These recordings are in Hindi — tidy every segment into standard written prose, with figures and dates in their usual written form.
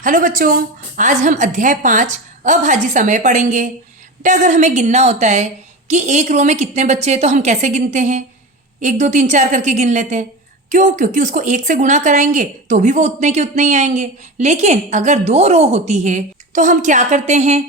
हेलो बच्चों, आज हम अध्याय 5 अभाज्य समय पढ़ेंगे। बेटा, अगर हमें गिनना होता है कि एक रो में कितने बच्चे हैं तो हम कैसे गिनते हैं? 1 2 3 4 करके गिन लेते हैं। क्यों? क्योंकि उसको 1 से गुणा कराएंगे तो भी वो उतने के उतने ही आएंगे। लेकिन अगर 2 रो होती है तो हम क्या करते हैं?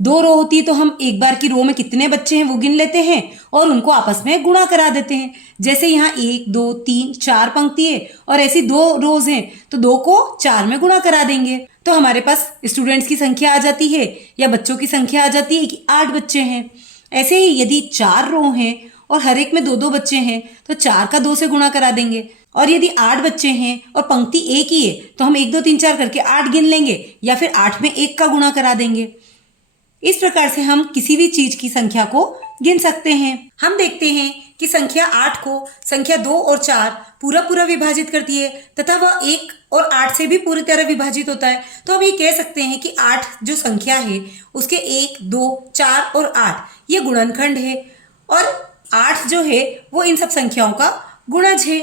2 रो होती है तो हम एक बार की रो में कितने बच्चे हैं वो गिन लेते हैं और उनको आपस में गुणा करा देते हैं। जैसे यहाँ 1 2 3 4 पंक्ति है और ऐसी 2 रोज हैं तो 2 को 4 में गुणा करा देंगे तो हमारे पास स्टूडेंट्स की संख्या आ जाती है या बच्चों की संख्या आ जाती है कि 8 बच्चे हैं। ऐसे ही यदि 4 रो हैं और हर एक में 2 2 बच्चे हैं तो 4 का 2 से गुणा करा देंगे। और यदि 8 बच्चे हैं और पंक्ति एक ही है तो हम 1 2 3 4 करके 8 गिन लेंगे या फिर 8 में 1 का गुणा करा देंगे। इस प्रकार से हम किसी भी चीज की संख्या को गिन सकते हैं। हम देखते हैं कि संख्या 8 को संख्या 2 और 4 पूरा पूरा विभाजित करती है तथा वह 1 और 8 से भी पूरी तरह विभाजित होता है। तो हम ये कह सकते हैं कि 8 जो संख्या है उसके 1 2 4 और 8 ये गुणनखंड है और 8 जो है वो इन सब संख्याओं का गुणज है।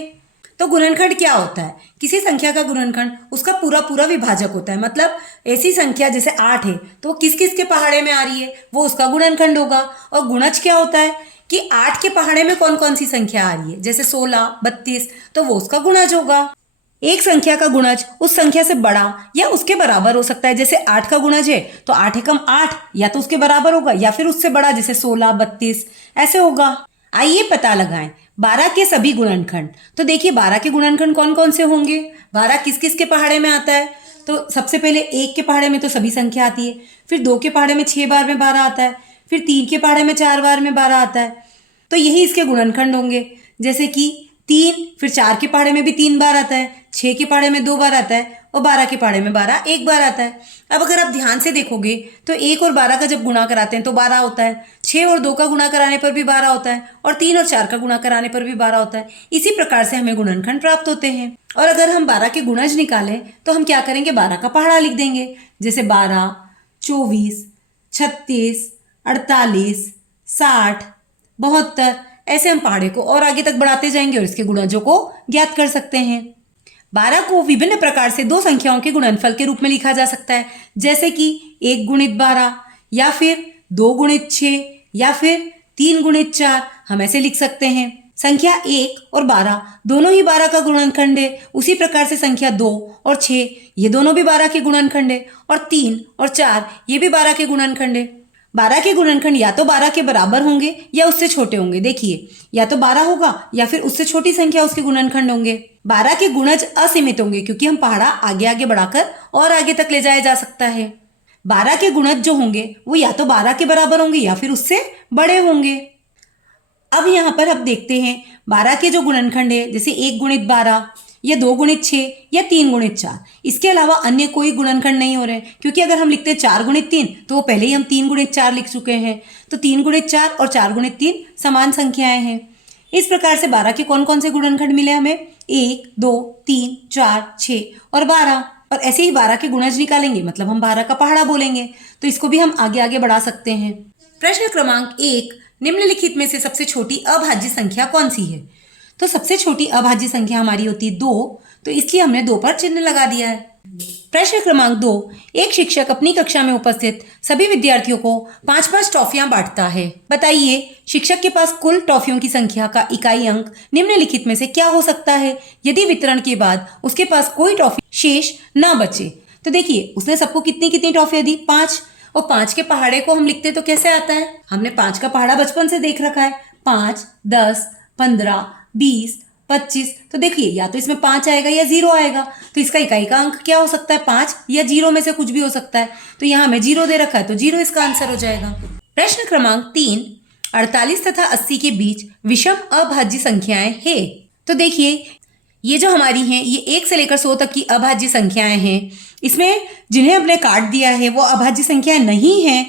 तो गुणनखंड क्या होता है? किसी संख्या का गुणनखंड उसका पूरा पूरा विभाजक होता है। मतलब ऐसी संख्या जैसे 8 है तो वो किस किस के पहाड़े में आ रही है वो उसका गुणनखंड होगा। और गुणज क्या होता है कि 8 के पहाड़े में कौन कौन सी संख्या आ रही है, जैसे 16 32 तो वो उसका गुणज होगा। एक संख्या का गुणज उस संख्या से बड़ा या उसके बराबर हो सकता है। जैसे 8 का गुणज है तो 8 एकम 8 या तो उसके बराबर होगा या फिर उससे बड़ा, जैसे 16 32 ऐसे होगा। आइए पता लगाएं 12 के सभी गुणनखंड। तो देखिए 12 के गुणनखंड कौन कौन से होंगे, 12 किस किस के पहाड़े में आता है? तो सबसे पहले 1 के पहाड़े में तो सभी संख्या आती है, फिर 2 के पहाड़े में 6 बार में 12 आता है, फिर 3 के पहाड़े में 4 बार में 12 आता है। तो यही इसके गुणनखंड होंगे। जैसे कि 3 फिर 4 के पहाड़े में भी 3 बार आता है, 6 के पहाड़े में 2 बार आता है और 12 के पहाड़े में 12 एक बार आता है। अब अगर आप ध्यान से देखोगे तो 1 और 12 का जब गुणा कराते हैं तो 12 होता है, 6 और 2 का गुणा कराने पर भी 12 होता है और 3 और 4 का गुणा कराने पर भी 12 होता है। इसी प्रकार से हमें गुणनखंड प्राप्त होते हैं। और अगर हम 12 के गुणज निकालें तो हम क्या करेंगे, 12 का पहाड़ा लिख देंगे। जैसे 12 24 36 48 60 72 ऐसे हम पहाड़े को और आगे तक बढ़ाते जाएंगे और इसके गुणजों को ज्ञात कर सकते हैं। 12 को विभिन्न प्रकार से 2 संख्याओं के गुणनफल के रूप में लिखा जा सकता है, जैसे कि 1 गुणित 12 या फिर 2 गुणित 6 या फिर 3 गुणित 4 हम ऐसे लिख सकते हैं। संख्या 1 और 12 दोनों ही 12 का गुणनखंड है। उसी प्रकार से संख्या 2 और 6 ये दोनों भी 12 के गुणनखंड है और 3 और 4 ये भी 12 के गुणनखंड है। 12 के गुणनखंड या तो 12 के बराबर होंगे या उससे छोटे होंगे। देखिए या तो 12 होगा या फिर उससे छोटी संख्या उसके गुणनखंड होंगे। 12 के गुणज असीमित होंगे क्योंकि हम पहाड़ा आगे आगे बढ़ाकर और आगे तक ले जाया जा सकता है। 12 के गुणज जो होंगे वो या तो 12 के बराबर होंगे या फिर उससे बड़े होंगे। अब यहाँ पर हम देखते हैं 12 के जो गुणनखंड है, जैसे 1 गुणित 12 या 2 गुणित 6 या 3 गुणित 4, इसके अलावा अन्य कोई गुणनखंड नहीं हो रहे हैं। क्योंकि अगर हम लिखते हैं 4 गुणित 3 तो वो पहले ही हम 3 गुणित 4 लिख चुके हैं। तो 3 गुणित 4 और 4 गुणित 3 समान संख्याएं हैं। इस प्रकार से 12 के कौन कौन से गुणनखंड मिले हमें? 1 2 3 4 6 और 12। और ऐसे ही 12 के गुणज निकालेंगे मतलब हम 12 का पहाड़ा बोलेंगे। तो इसको भी हम आगे आगे बढ़ा सकते हैं। प्रश्न क्रमांक 1, निम्नलिखित में से सबसे छोटी अभाज्य संख्या कौन सी है? तो सबसे छोटी अभाज्य संख्या हमारी होती है 2, तो इसलिए हमने 2 पर चिन्ह लगा दिया है। प्रश्न क्रमांक 2, एक शिक्षक अपनी कक्षा में उपस्थित सभी विद्यार्थियों को 5-5 टॉफियां बांटता है। बताइए शिक्षक के पास कुल टॉफियों की संख्या का इकाई अंक निम्नलिखित में से क्या हो सकता है यदि वितरण के बाद उसके पास कोई टॉफी शेष ना बचे? तो देखिए उसने सबको कितनी कितनी टॉफियां दी? 5। और 5 के पहाड़े को हम लिखते तो कैसे आता है? हमने 5 का पहाड़ा बचपन से देख रखा है। 5 10 15 20 25। तो देखिए या तो इसमें 5 आएगा या 0 आएगा। तो इसका इकाई का अंक क्या हो सकता है? 5 या 0 में से कुछ भी हो सकता है। तो यहाँ हमें 0 दे रखा है तो 0 इसका आंसर हो जाएगा। प्रश्न क्रमांक 3, 48 तथा 80 के बीच विषम अभाज्य संख्याएं है। तो देखिए ये जो हमारी हैं ये 1 से लेकर 100 तक की अभाज्य संख्याएं हैं। इसमें जिन्हें हमने काट दिया है वो अभाज्य संख्याएं नहीं हैं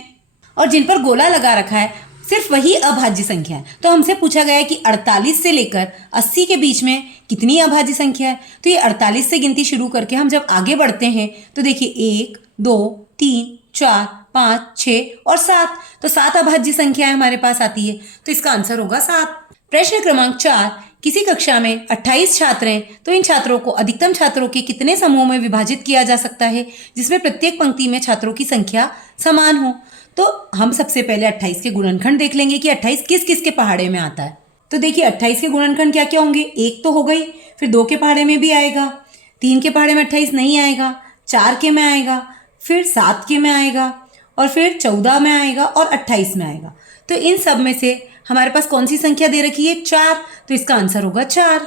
और जिन पर गोला लगा रखा है सिर्फ वही अभाज्य संख्या है। तो हमसे पूछा गया है कि 48 से लेकर 80 के बीच में कितनी अभाज्य संख्या है। तो ये 48 से गिनती शुरू करके हम जब आगे बढ़ते हैं तो देखिए 1 2 3 4 5 6 और 7, तो 7 अभाज्य संख्याएं हमारे पास आती है। तो इसका आंसर होगा 7। प्रश्न क्रमांक 4, किसी कक्षा में 28 छात्र हैं तो इन छात्रों को अधिकतम छात्रों के कितने समूहों में विभाजित किया जा सकता है जिसमें प्रत्येक पंक्ति में छात्रों की संख्या समान हो। तो हम सबसे पहले 28 के गुणनखंड देख लेंगे कि 28 किस किस के पहाड़े में आता है। तो देखिए 28 के गुणनखंड क्या क्या होंगे, एक तो हो गई, फिर 2 के पहाड़े में भी आएगा, 3 के पहाड़े में 28 नहीं आएगा, 4 के में आएगा, फिर 7 के में आएगा, और फिर 14 में आएगा और 28 में आएगा। तो इन सब में से हमारे पास कौन सी संख्या दे रखी है, 4, तो इसका आंसर होगा 4।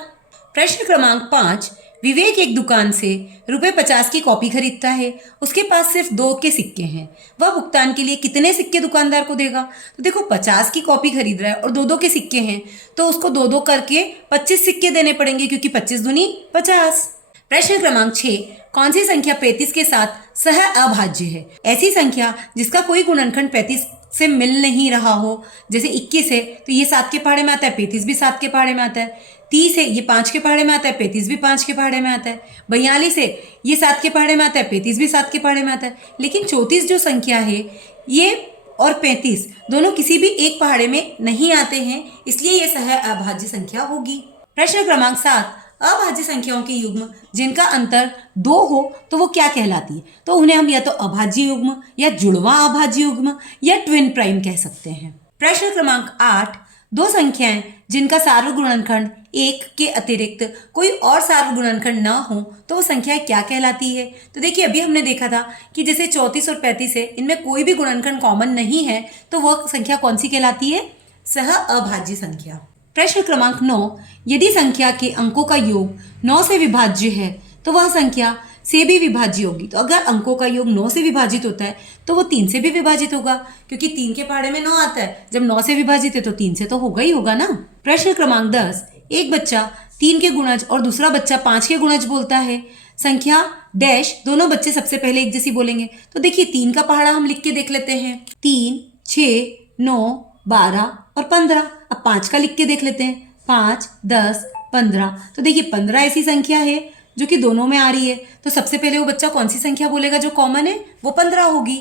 प्रश्न क्रमांक 5, विवेक एक दुकान से ₹50 की कॉपी खरीदता है। उसके पास सिर्फ 2 के सिक्के हैं। वह भुगतान के लिए कितने सिक्के दुकानदार को देगा? तो देखो 50 की कॉपी खरीद रहा है और 2-2 के सिक्के हैं, तो उसको 2-2 करके 25 सिक्के देने पड़ेंगे क्योंकि 25 दूनी 50। प्रश्न क्रमांक 6, कौन सी संख्या 35 के साथ सह अभाज्य है? ऐसी संख्या जिसका कोई गुणनखंड 35 से मिल नहीं रहा हो। जैसे 21 है तो ये 7 के पहाड़े में आता है, 35 भी 7 के पहाड़े में आता है। 30 है, ये 5 के पहाड़े में आता है, 35 भी 5 के पहाड़े में आता है। 42 है, ये 7 के पहाड़े में आता है, 35 भी 7 के पहाड़े में आता है। लेकिन 34 जो संख्या है ये और 35 दोनों किसी भी एक पहाड़े में नहीं आते हैं, इसलिए ये सह अभाज्य संख्या होगी। प्रश्न क्रमांक 7, अभाज्य संख्याओं के युग्म जिनका अंतर 2 हो तो वो क्या कहलाती है? तो उन्हें हम या तो अभाज्य युग्म या जुड़वा अभाज्य युग्म या ट्विन प्राइम कह सकते हैं। प्रश्न क्रमांक 8, 2 संख्याएं जिनका सार्वगुणनखंड 1 के अतिरिक्त कोई और सार्वगुणनखंड ना हो तो वो संख्याएं क्या कहलाती है? तो देखिए अभी हमने देखा था कि जैसे 34 और 35 है, इनमें कोई भी गुणनखंड कॉमन नहीं है, तो वह संख्या कौन सी कहलाती है? सह अभाज्य संख्या। प्रश्न क्रमांक 9, यदि संख्या के अंकों का योग 9 से विभाज्य है तो वह संख्या से भी विभाज्य होगी। तो अगर अंकों का योग 9 से विभाजित होता है तो वो 3 से भी विभाजित होगा, क्योंकि 3 के पहाड़े में 9 आता है। जब 9 से विभाजित है तो 3 से तो होगा ही होगा ना। प्रश्न क्रमांक 10, एक बच्चा 3 के गुणज और दूसरा बच्चा 5 के गुणज बोलता है। संख्या डैश दोनों बच्चे सबसे पहले एक जैसी बोलेंगे। तो देखिए 3 का पहाड़ा हम लिख के देख लेते हैं, 3, 6, 9, 12 और 15। अब 5 का लिख के देख लेते हैं, 5, 10, 15। तो देखिए 15 ऐसी संख्या है जो कि दोनों में आ रही है, तो सबसे पहले वो बच्चा कौन सी संख्या बोलेगा जो कॉमन है? वो 15 होगी।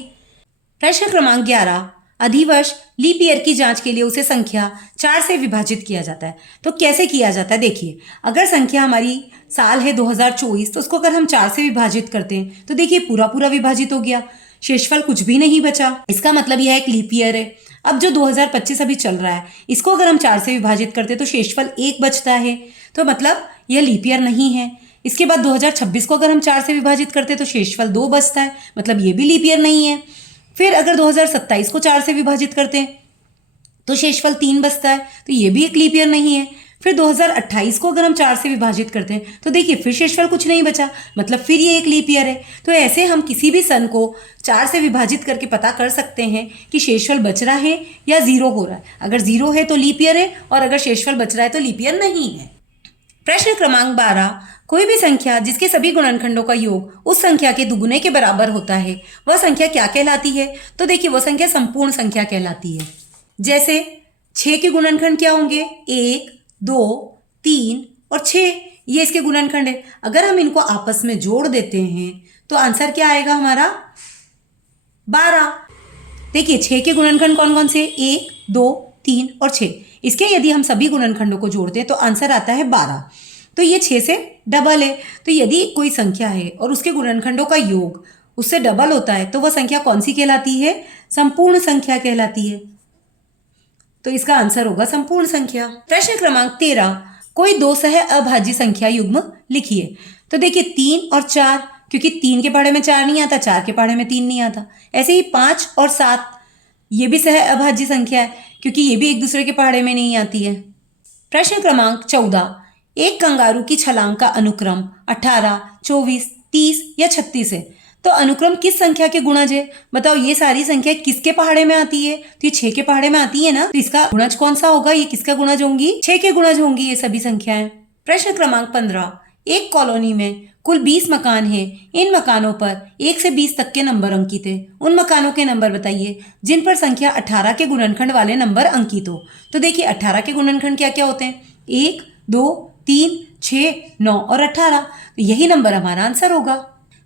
प्रश्न क्रमांक 11, अधिवर्ष लीप ईयर की जांच के लिए उसे संख्या 4 से विभाजित किया जाता है। तो कैसे किया जाता है? देखिए अगर संख्या हमारी साल है 2024 तो उसको अगर हम 4 से विभाजित करते हैं तो देखिए पूरा पूरा विभाजित हो गया, शेषफल कुछ भी नहीं बचा। इसका मतलब यह एक लीप ईयर है। अब जो 2025 अभी चल रहा है इसको अगर हम 4 से विभाजित करते हैं तो शेषफल 1 बचता है, तो मतलब यह लीप ईयर नहीं है। इसके बाद 2026 को अगर हम 4 से विभाजित करते हैं तो शेषफल 2 बचता है, मतलब ये भी लीप ईयर नहीं है। फिर अगर 2027 को 4 से विभाजित करते हैं तो शेषफल 3 बचता है, तो ये भी एक लीप ईयर नहीं है। फिर 2028 को अगर हम 4 से विभाजित करते हैं तो देखिए फिर शेषफल कुछ नहीं बचा, मतलब फिर ये एक लीप ईयर है। तो ऐसे हम किसी भी सन को 4 से विभाजित करके पता कर सकते हैं कि शेषफल बच रहा है या 0 हो रहा है। अगर 0 है तो लीप ईयर है और अगर शेषफल बच रहा है तो लीप ईयर नहीं है। प्रश्न क्रमांक 12, कोई भी संख्या जिसके सभी गुणनखंडों का योग उस संख्या के दुगुने के बराबर होता है वह संख्या क्या कहलाती है? तो देखिए वह संख्या संपूर्ण संख्या कहलाती है। जैसे 6 के गुणनखंड क्या होंगे? 1, 2, 3 और 6, ये इसके गुणनखंड है। अगर हम इनको आपस में जोड़ देते हैं तो आंसर क्या आएगा हमारा? 12। देखिए 6 के गुणनखंड कौन कौन से? 1, 2, 3 और 6। इसके यदि हम सभी गुणनखंडों को जोड़ते हैं तो आंसर आता है 12। तो ये 6 से डबल है। तो यदि कोई संख्या है और उसके गुणनखंडों का योग उससे डबल होता है तो वह संख्या कौन सी कहलाती है? संपूर्ण संख्या कहलाती है। तो इसका आंसर होगा संपूर्ण संख्या। प्रश्न क्रमांक 13, कोई 2 सह अभाज्य संख्या युग्म लिखिए। तो देखिए 3 और 4, क्योंकि 3 के पहाड़े में 4 नहीं आता, 4 के पहाड़े में 3 नहीं आता। ऐसे ही 5 और 7, ये भी सह अभाज्य संख्या है क्योंकि ये भी एक दूसरे के पहाड़े में नहीं आती है। प्रश्न क्रमांक 14, एक कंगारू की छलांग का अनुक्रम 18, 24, 30 या 36 है। तो अनुक्रम किस संख्या के गुणज है? बताओ ये सारी संख्या किसके पहाड़े में आती है? तो ये 6 के पहाड़े में आती है ना, तो इसका गुणज कौन सा होगा? ये किसका गुणज होंगी? 6 के गुणज होंगी ये सभी संख्याएं। प्रश्न क्रमांक 15, एक कॉलोनी में कुल 20 मकान हैं। इन मकानों पर 1 से 20 तक के नंबर अंकित है। उन मकानों के नंबर बताइए जिन पर संख्या 18 के गुणनखंड वाले नंबर अंकित हो। तो देखिए 18 के गुणनखंड क्या क्या होते हैं? 1, 2, 3, 6, 9 और 18। तो यही नंबर हमारा आंसर होगा।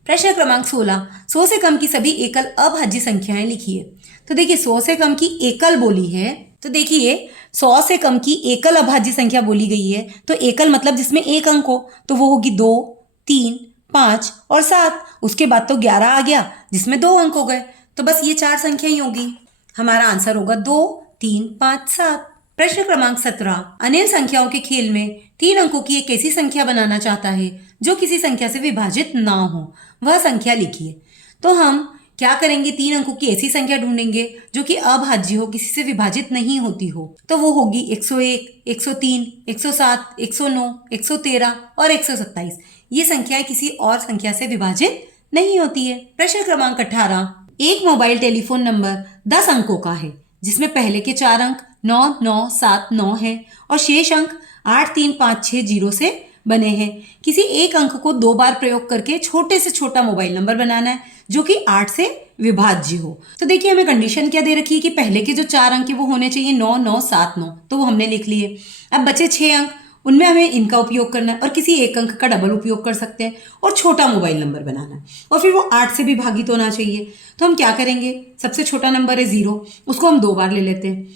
प्रश्न क्रमांक 16, 100 से कम की सभी एकल अभाज्य संख्याएं लिखिए। तो देखिए 100 से कम की एकल बोली है तो देखिए 100 से कम की एकल अभाज्य संख्या बोली गई है, तो एकल मतलब जिसमें एक अंक हो, तो वो होगी 2, 3, 5 और 7। उसके बाद तो 11 आ गया जिसमें 2 अंक हो गए, तो बस ये 4 संख्या ही होगी। हमारा आंसर होगा 2, 3, 5, 7। प्रश्न क्रमांक 17, अनिल संख्याओं के खेल में 3 अंकों की एक ऐसी संख्या बनाना चाहता है जो किसी संख्या से विभाजित ना हो, वह संख्या लिखिए। तो हम क्या करेंगे, 3 अंकों की ऐसी संख्या ढूंढेंगे जो कि अभाज्य हो, किसी से विभाजित नहीं होती हो। तो वो होगी 101, 103, 107, 109, 113 और 127। ये संख्याएं किसी और संख्या से विभाजित नहीं होती है। प्रश्न क्रमांक 18, एक मोबाइल टेलीफोन नंबर 10 अंकों का है जिसमें पहले के 4 अंक 9979 है और शेष अंक 83560 से बने हैं। किसी एक अंक को 2 बार प्रयोग करके छोटे से छोटा मोबाइल नंबर बनाना है जो कि 8 से विभाज्य हो। तो देखिए हमें कंडीशन क्या दे रखी है कि पहले के जो 4 अंक है वो होने चाहिए 9979, तो वो हमने लिख लिए। अब बचे 6 अंक, उनमें हमें इनका उपयोग करना है और किसी एक अंक का डबल उपयोग कर सकते हैं और छोटा मोबाइल नंबर बनाना है और फिर वो 8 से भी भागित होना चाहिए। तो हम क्या करेंगे, सबसे छोटा नंबर है 0, उसको हम 2 बार ले लेते हैं।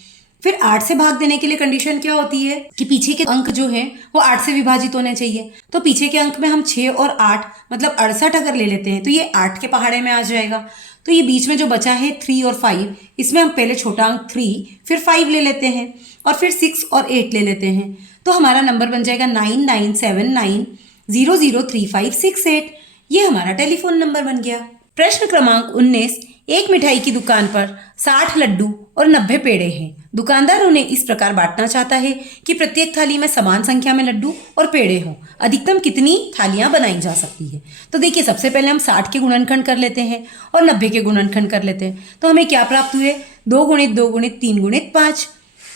फिर 8 से भाग देने के लिए कंडीशन क्या होती है कि पीछे के अंक जो हैं वो 8 से विभाजित होने चाहिए। तो पीछे के अंक में हम 6 और 8 मतलब 68 अगर ले लेते हैं तो ये 8 के पहाड़े में आ जाएगा। तो ये बीच में जो बचा है 3 और 5, इसमें हम पहले छोटा अंक 3 फिर 5 ले लेते हैं और फिर 6 और 8 ले लेते हैं। तो हमारा नंबर बन जाएगा 9979003568। ये हमारा टेलीफोन नंबर बन गया। प्रश्न क्रमांक 19, एक मिठाई की दुकान पर 60 लड्डू और 90 पेड़े हैं। दुकानदार उन्हें इस प्रकार बांटना चाहता है कि प्रत्येक थाली में समान संख्या में लड्डू और पेड़े हों। अधिकतम कितनी थालियां बनाई जा सकती है? तो देखिए सबसे पहले हम 60 के गुणनखंड कर लेते हैं और 90 के गुणनखंड कर लेते हैं। तो हमें क्या प्राप्त हुए, 2 गुणित 2 गुणित 3 गुणित 5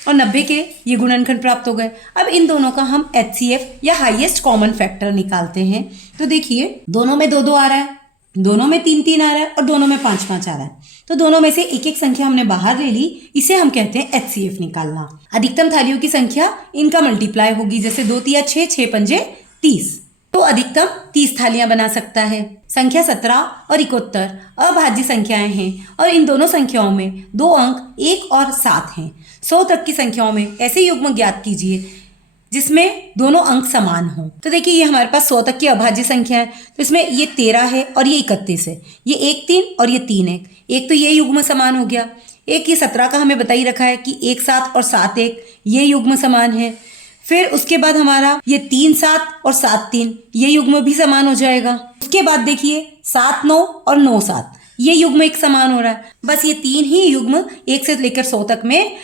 और 90 के ये गुणनखंड प्राप्त हो गए। अब इन दोनों का हम HCF या हाईएस्ट कॉमन फैक्टर निकालते हैं। तो देखिए दोनों में 2-2 आ रहा है, दोनों में 3-3 आ रहा है और दोनों में 5-5 आ रहा है। तो दोनों में से एक एक संख्या हमने बाहर ले ली, इसे हम कहते हैं HCF निकालना। अधिकतम थालियों की संख्या इनका मल्टीप्लाई होगी, जैसे 2 तिया 6, 6 पंजे 30, तो अधिकतम 30 थालियां बना सकता है। संख्या 17 और 71 अभाज्य संख्याएं हैं और इन दोनों संख्याओं में 2 अंक 1 और 7 हैं। 100 तक की संख्याओं में ऐसे युग्म ज्ञात कीजिए जिसमें दोनों अंक समान हों। तो देखिए ये हमारे पास 100 तक की अभाज्य संख्या है, तो इसमें ये 13 है और ये 31 है, ये 1 3 और ये 3 1, एक तो ये युग्म समान हो गया। एक ये 17 का हमें बता ही रखा है कि 1 7 और 7 1 ये युग्म समान है। फिर उसके बाद हमारा ये 3 7 और 7 3 ये युग्म भी समान हो जाएगा। उसके बाद देखिए 7 9 और 9 7 ये युग्म एक समान हो रहा है। बस ये 3 ही युग्म 1 से लेकर 100 तक में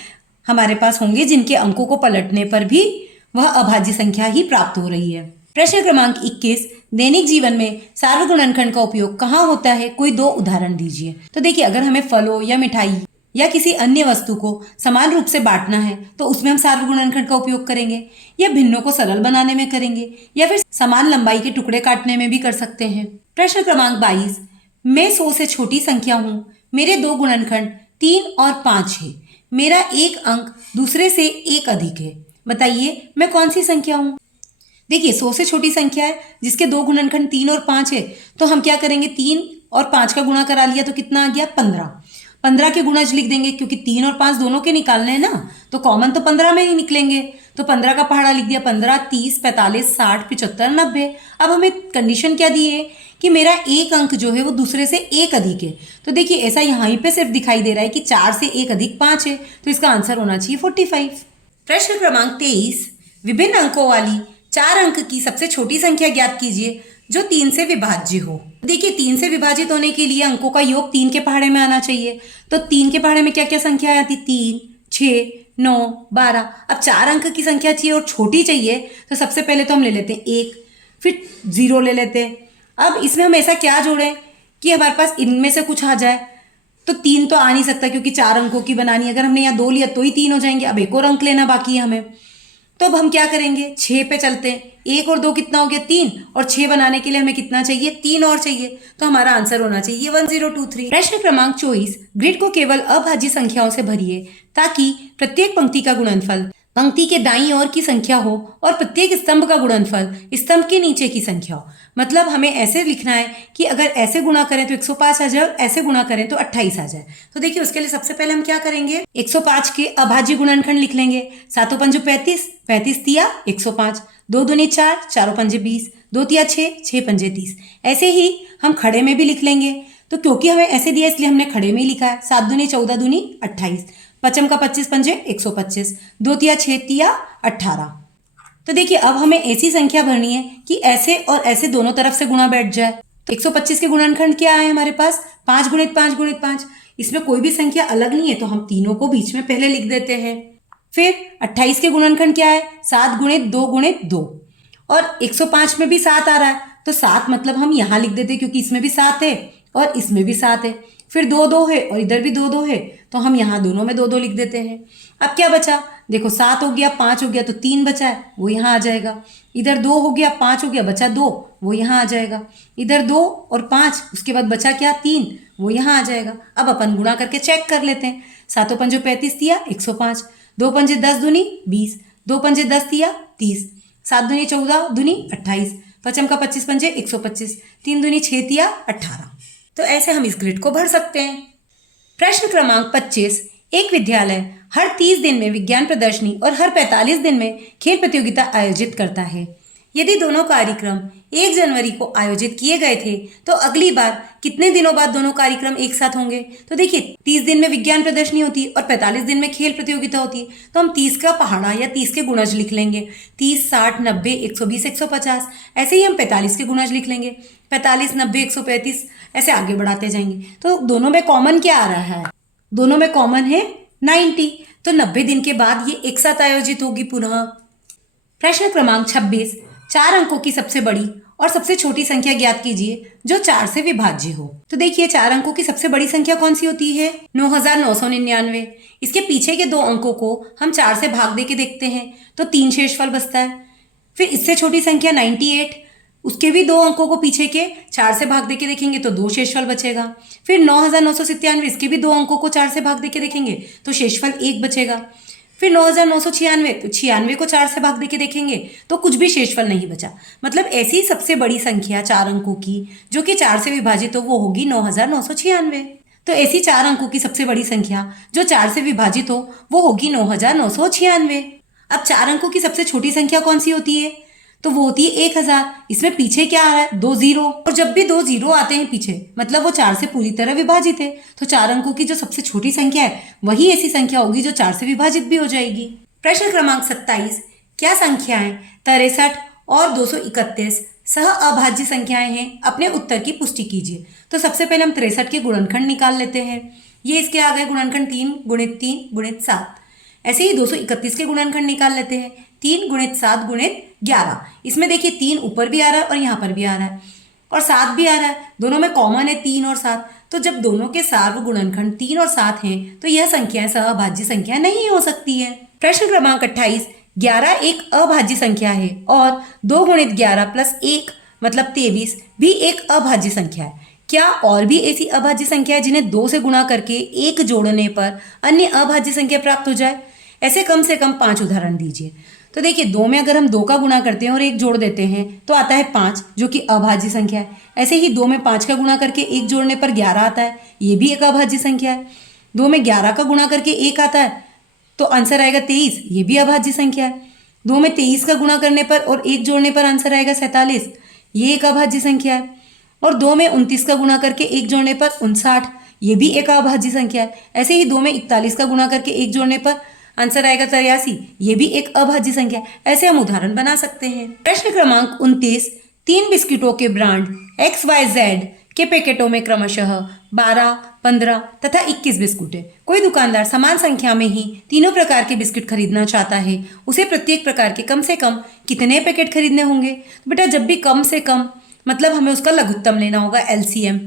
हमारे पास होंगे जिनके अंकों को पलटने पर भी वह अभाज्य संख्या ही प्राप्त हो रही है। प्रश्न क्रमांक 21, दैनिक जीवन में सार्वगुणनखंड का उपयोग कहाँ होता है, कोई 2 उदाहरण दीजिए। तो देखिए अगर हमें फलों या मिठाई या किसी अन्य वस्तु को समान रूप से बांटना है तो उसमें हम सार्वगुणनखंड का उपयोग करेंगे, या भिन्नों को सरल बनाने में करेंगे, या फिर समान लंबाई के टुकड़े काटने में भी कर सकते हैं। प्रश्न क्रमांक 22, मैं 100 से छोटी संख्या हूँ, मेरे 2 गुणनखंड 3 और 5 है, मेरा एक अंक दूसरे से 1 अधिक है, बताइए मैं कौन सी संख्या हूँ। देखिए 100 से छोटी संख्या है जिसके 2 गुणनखंड 3 और 5 है, तो हम क्या करेंगे, 3 और 5 का गुणा करा लिया तो कितना आ गया 15। 15 के गुणज लिख देंगे क्योंकि 3 और 5 दोनों के निकालने हैं ना, तो कॉमन तो 15 में ही निकलेंगे। तो 15 का पहाड़ा लिख दिया, 15 30 45 60 75 90। अब हमें कंडीशन क्या दी है कि मेरा एक अंक जो है वो दूसरे से 1 अधिक है। तो देखिए ऐसा यहाँ पे सिर्फ दिखाई दे रहा है कि 4 से 1 अधिक 5 है, तो इसका आंसर होना चाहिए 45। प्रश्न क्रमांक 23, विभिन्न अंकों वाली 4 अंक की सबसे छोटी संख्या ज्ञात कीजिए जो 3 से विभाज्य हो। देखिए 3 से विभाजित होने के लिए अंकों का योग 3 के पहाड़े में आना चाहिए। तो 3 के पहाड़े में क्या क्या संख्या आती, 3 6 9 12। अब 4 अंक की संख्या चाहिए और छोटी चाहिए, तो सबसे पहले तो हम ले लेते हैं 1, फिर 0 ले लेते हैं। अब इसमें हम ऐसा क्या जोड़ें कि हमारे पास इनमें से कुछ आ जाए। तो 3 तो आ नहीं सकता क्योंकि 4 अंकों की बनानी, अगर हमने यहाँ 2 लिया तो ही 3 हो जाएंगे। अब एक और अंक लेना बाकी है हमें, तो अब हम क्या करेंगे, 6 पे चलते हैं। 1 और 2 कितना हो गया 3, और 6 बनाने के लिए हमें कितना चाहिए, 3 और चाहिए, तो हमारा आंसर होना चाहिए 1023। प्रश्न क्रमांक 24, ग्रिड को केवल अभाज्य संख्याओं से भरिए ताकि प्रत्येक पंक्ति का गुणनफल पंक्ति के दाईं ओर की संख्या हो और प्रत्येक स्तंभ का गुणनफल स्तंभ के नीचे की संख्या हो। मतलब हमें ऐसे लिखना है कि अगर ऐसे गुणा करें तो 105 आ जाए और ऐसे गुणा करें तो 28 आ जाए। तो देखिए उसके लिए सबसे पहले हम क्या करेंगे, 105 के अभाज्य गुणनखंड लिख लेंगे। 7 पंजो 35, 35 तिया 105, 2 दूनी 4, 4 पंजे 20, 2 तिया 6, 6 पंजे 30। ऐसे ही हम खड़े में भी लिख लेंगे। तो क्योंकि हमें ऐसे दिया इसलिए हमने खड़े में ही लिखा है। 7 दूनी 14 दूनी 28, पचम का 25 पंजे 125, 2 तिया 6 तिया 18। तो देखिए अब हमें ऐसी संख्या भरनी है कि ऐसे और ऐसे दोनों तरफ से गुणा बैठ जाए। तो 125 के गुणनखंड क्या है हमारे पास, 5 गुणित 5 गुणित 5। इसमें कोई भी संख्या अलग नहीं है तो हम तीनों को बीच में पहले लिख देते हैं। फिर 28 के गुणनखंड क्या है, 7 गुणित 2 गुणित 2। और 105 में भी 7 आ रहा है तो 7 मतलब हम यहाँ लिख देते हैं क्योंकि इसमें भी 7 है और इसमें भी 7 है। फिर 2 2 है और इधर भी 2 2 है तो हम यहाँ दोनों में 2 2 लिख देते हैं। अब क्या बचा, देखो 7 हो गया, 5 हो गया तो 3 बचा है, वो यहाँ आ जाएगा। इधर 2 हो गया, 5 हो गया, बचा 2, वो यहाँ आ जाएगा। इधर 2 और 5, उसके बाद बचा क्या 3, वो यहाँ आ जाएगा। अब अपन गुणा करके चेक कर लेते हैं। 7 पंजो 35 तिया 105, 2 पंजे 10 दूनी 20, 2 पंजे 10 तिया 30, 7 दूनी 14 दूनी 28, पचम का 25 पंजे 125, 3 दूनी 6 तिया 18। तो ऐसे हम इस ग्रिड को भर सकते हैं। प्रश्न क्रमांक 25, एक विद्यालय हर 30 दिन में विज्ञान प्रदर्शनी और हर 45 दिन में खेल प्रतियोगिता आयोजित करता है। यदि दोनों कार्यक्रम 1 जनवरी को आयोजित किए गए थे तो अगली बार कितने दिनों बाद दोनों कार्यक्रम एक साथ होंगे। तो देखिए 30 दिन में विज्ञान प्रदर्शनी होती है और 45 दिन में खेल प्रतियोगिता होती है तो हम 30 का पहाड़ा या 30 के गुणज लिख लेंगे। 30, 60, 90, 120, 150। ऐसे ही हम 45 के गुणज लिख लेंगे। 45, 90, 135 ऐसे आगे बढ़ाते जाएंगे। तो दोनों में कॉमन क्या आ रहा है, दोनों में कॉमन है 90। तो 90 दिन के बाद ये एक साथ आयोजित होगी पुनः। प्रश्न क्रमांक 26, 4 अंकों की सबसे बड़ी और सबसे छोटी संख्या ज्ञात कीजिए जो 4 से विभाज्य हो। तो देखिए 4 अंकों की सबसे बड़ी संख्या कौन सी होती है, 9999। इसके पीछे के 2 अंकों को हम 4 से भाग दे के देखते हैं तो 3 शेषफल बचता है। फिर इससे छोटी संख्या 98, उसके भी 2 अंकों को पीछे के 4 से भाग दे के देखेंगे तो 2 शेषफल बचेगा। फिर 9997, इसके भी 2 अंकों को 4 से भाग दे के देखेंगे तो शेषफल 1 बचेगा। फिर 9996, तो 96 को 4 से भाग दे के देखेंगे तो कुछ भी शेषफल नहीं बचा। मतलब ऐसी सबसे बड़ी संख्या 4 अंकों की जो कि 4 से विभाजित हो वो होगी 9996। तो ऐसी 4 अंकों की सबसे बड़ी संख्या जो 4 से विभाजित हो वो होगी 9996। अब 4 अंकों की सबसे छोटी संख्या कौन सी होती है, तो वो होती है 1000। इसमें पीछे क्या आ रहा है, 2 जीरो, और जब भी 2 जीरो आते हैं पीछे मतलब वो 4 से पूरी तरह विभाजित है। तो 4 अंकों की जो सबसे छोटी संख्या है वही ऐसी संख्या होगी जो 4 से विभाजित भी हो जाएगी। प्रश्न क्रमांक 27, क्या संख्याएं 63 और 231 सह अभाज्य संख्याएं हैं, अपने उत्तर की पुष्टि कीजिए। तो सबसे पहले हम 63 के गुणनखंड निकाल लेते हैं। ये इसके आ गए गुणनखंड 3 गुणित 3 गुणित 7। ऐसे ही 231 के गुणनखंड निकाल लेते हैं, 3 गुणित 7 गुणित 11। इसमें देखिए 3 ऊपर भी आ रहा है और यहाँ पर भी आ रहा है और 7 भी आ रहा है, दोनों में कॉमन है 3 और 7। तो जब दोनों के सार्व गुणनखंड 3 और 7 हैं तो यह संख्याएं सहअभाज्य संख्या नहीं हो सकती है। प्रश्न क्रमांक 28, 11 एक अभाज्य संख्या है और 2 गुणित 11 प्लस 1 मतलब 23 भी एक अभाज्य संख्या है। क्या और भी ऐसी अभाज्य संख्या है जिन्हें 2 से गुणा करके 1 जोड़ने पर अन्य अभाज्य संख्या प्राप्त हो जाए? ऐसे कम से कम 5 उदाहरण दीजिए। तो देखिए 2 में अगर हम 2 का गुणा करते हैं और 1 जोड़ देते हैं तो आता है 5 जो कि अभाज्य संख्या है। ऐसे ही 2 में 5 का गुणा करके 1 जोड़ने पर 11 आता है, ये भी एक अभाज्य संख्या है। 2 में 11 का गुणा करके 1 आता है तो आंसर आएगा 23, ये भी अभाज्य संख्या है। 2 में 23 का गुणा करने पर और 1 जोड़ने पर आंसर आएगा 47, ये एक अभाज्य संख्या है। और 2 में 29 का गुणा करके 1 जोड़ने पर 59, ये भी एक अभाज्य संख्या है। ऐसे ही 2 में 41 का गुणा करके 1 जोड़ने पर आंसर आएगा 83, ये भी एक अभाज्य संख्या है। ऐसे हम उदाहरण बना सकते हैं। प्रश्न क्रमांक 29, 3 बिस्किटों के ब्रांड XYZ के पैकेटों में क्रमशः 12, 15 तथा 21 बिस्कुट है। कोई दुकानदार समान संख्या में ही तीनों प्रकार के बिस्किट खरीदना चाहता है, उसे प्रत्येक प्रकार के कम से कम कितने पैकेट खरीदने होंगे? तो बेटा जब भी कम से कम मतलब हमें उसका लघुत्तम लेना होगा, LCM।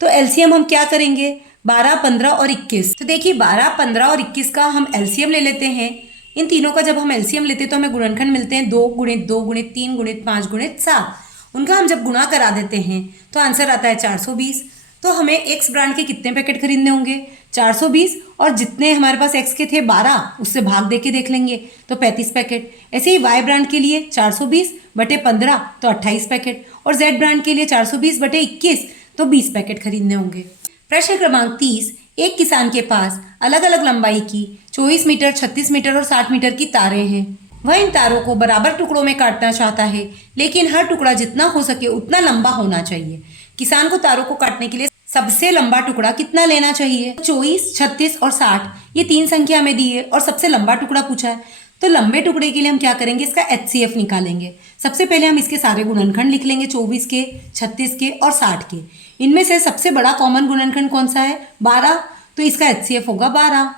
तो LCM हम क्या करेंगे, 12, 15 और 21। तो देखिए 12, 15 और 21 का हम LCM ले लेते हैं। इन तीनों का जब हम LCM लेते हैं तो हमें गुणनखंड मिलते हैं 2 गुणित 2 गुणित 3 गुणित 5 गुणित 7। उनका हम जब गुणा करा देते हैं तो आंसर आता है 420। तो हमें X ब्रांड के कितने पैकेट खरीदने होंगे, 420 और जितने हमारे पास एक्स के थे 12 उससे भाग दे के देख लेंगे तो 35 पैकेट। ऐसे ही वाई ब्रांड के लिए 420 बटे 15 तो 28 पैकेट और जेड ब्रांड के लिए 420 बटे 21 तो 20 पैकेट खरीदने होंगे। प्रश्न क्रमांक 30, एक किसान के पास अलग अलग लंबाई की 24 मीटर, 36 मीटर और 60 मीटर की तारें हैं। वह इन तारों को बराबर टुकड़ों में काटना चाहता है, लेकिन हर टुकड़ा जितना हो सके उतना लंबा होना चाहिए। किसान को तारों को काटने के लिए सबसे लंबा टुकड़ा कितना लेना चाहिए? 24, 36 और 60 ये 3 संख्या हमें दी है और सबसे लंबा टुकड़ा पूछा है, तो लंबे टुकड़े के लिए हम क्या करेंगे, इसका HCF निकालेंगे। सबसे पहले हम इसके सारे गुणनखंड लिख लेंगे, 24 के, 36 के और 60 के। इनमें से सबसे बड़ा कॉमन गुणनखंड कौन सा है? 12, तो इसका HCF होगा 12।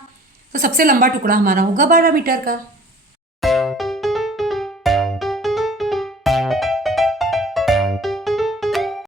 तो सबसे लंबा टुकड़ा हमारा होगा 12 मीटर का।